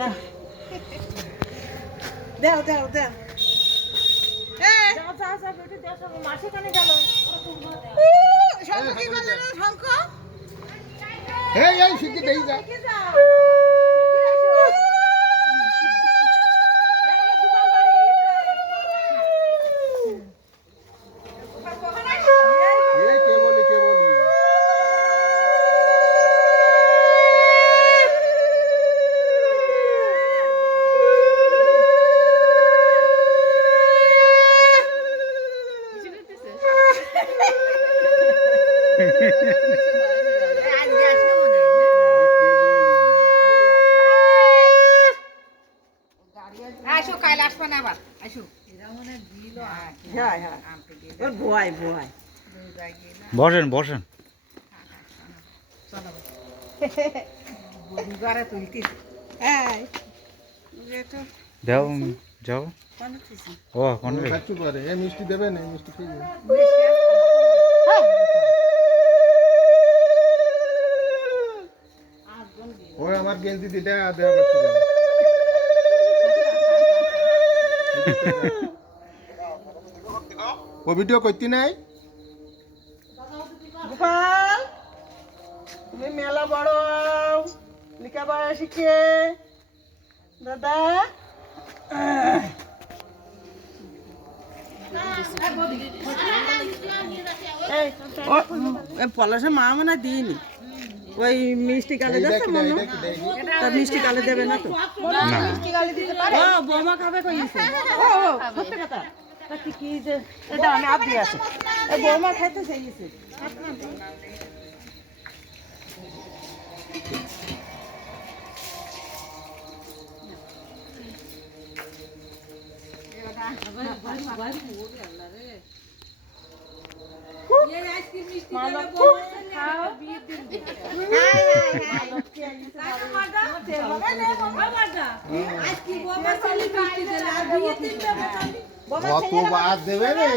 না। দেও দেও দেও। এই শিখি যাও, বেটি, দেও, সব মাসি কানে গেল। শঙ্খ কি করলে রে, শঙ্খ? এই এই শিখে দেই যা কি যাও? শিগগির এসো। দেখো, দুপাল বাড়ি গেছে। এই কে বলি কে বলি আজকে আসলে মনে হয়। আসো কাল আসবে না আবার। আসো হ্যাঁ হ্যাঁ ওর ভয় ভয়। বসেন বসেন। যাও যাও। ও কোন রে কাচ্চু এ মিষ্টি দেবে না মিষ্টি খেয়ে আমার গেঞ্জি দিটা দেওয়া পাচ্ছি না। ও ভিডিও করতে নাই? গোপাল তুমি মেলা বড় লেখাপড়া শিখে। দাদা। পলাশে মা মনে দিইনি। ওই মিষ্টি কালে এইটা যাচ্ছে কি মনে? এইটা কি দেয়নি তা মিষ্টি কালে দেবে না তো? না। ও বৌমা খাবে কইছে ও ও সত্যি কথা। তা কি কি যে এটা আমি আপ দিয়ে আসি এই বৌমা খাইতে চাইছে। কত বাদ দেবে রে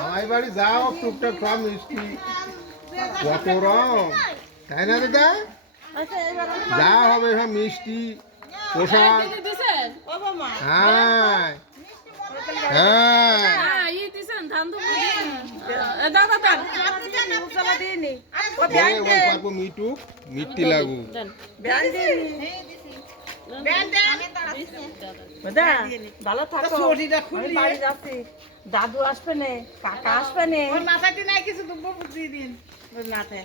আমার বাড়ি যাও টুকটাক সব মিষ্টি কত রং তাই না দাদা যা হবে সব মিষ্টি পোশাক হ্যাঁ হ্যাঁ। পারব মিটু মিষ্টি লাগু ভালো থাকো। বাড়ি যাচ্ছি। দাদু আসবে না কাকা আসবে না। মাথাটি নাই কিছু দুব্ব বুঝিয়ে দিন। মাথায়।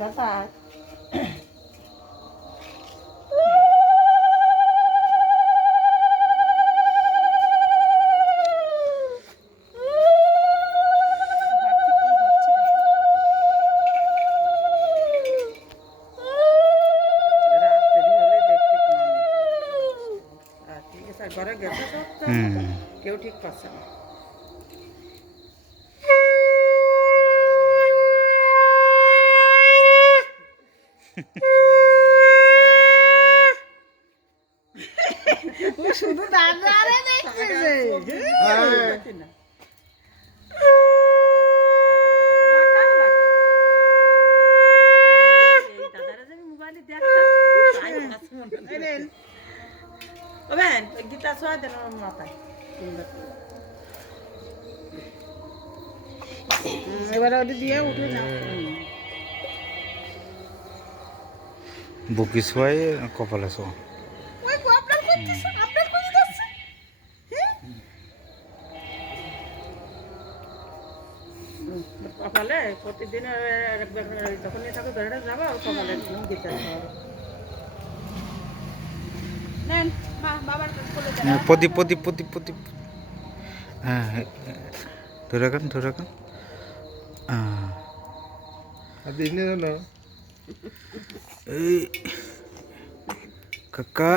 দাদা ঘরে গেছে সব তো হুম কেউ ঠিক পাচ্ছে না শুধু দাঁড়ারে দেখতেছে গীতা ছোঁয়া দেন মাথায় এবার ওটা দিয়ে উঠে না? বুকি শোয়াই কপালে শোয়া কপালে প্রতিদিন যখন থাকো ধরে যাব কপালে দিতে হবে। নেন মা বাবার কোলে দেন। হ্যাঁ, প্রদীপ প্রদীপ প্রদীপ প্রদীপ। হ্যাঁ হ্যাঁ, ধরে রাখেন ধরে রাখেন। আর এই কাকা।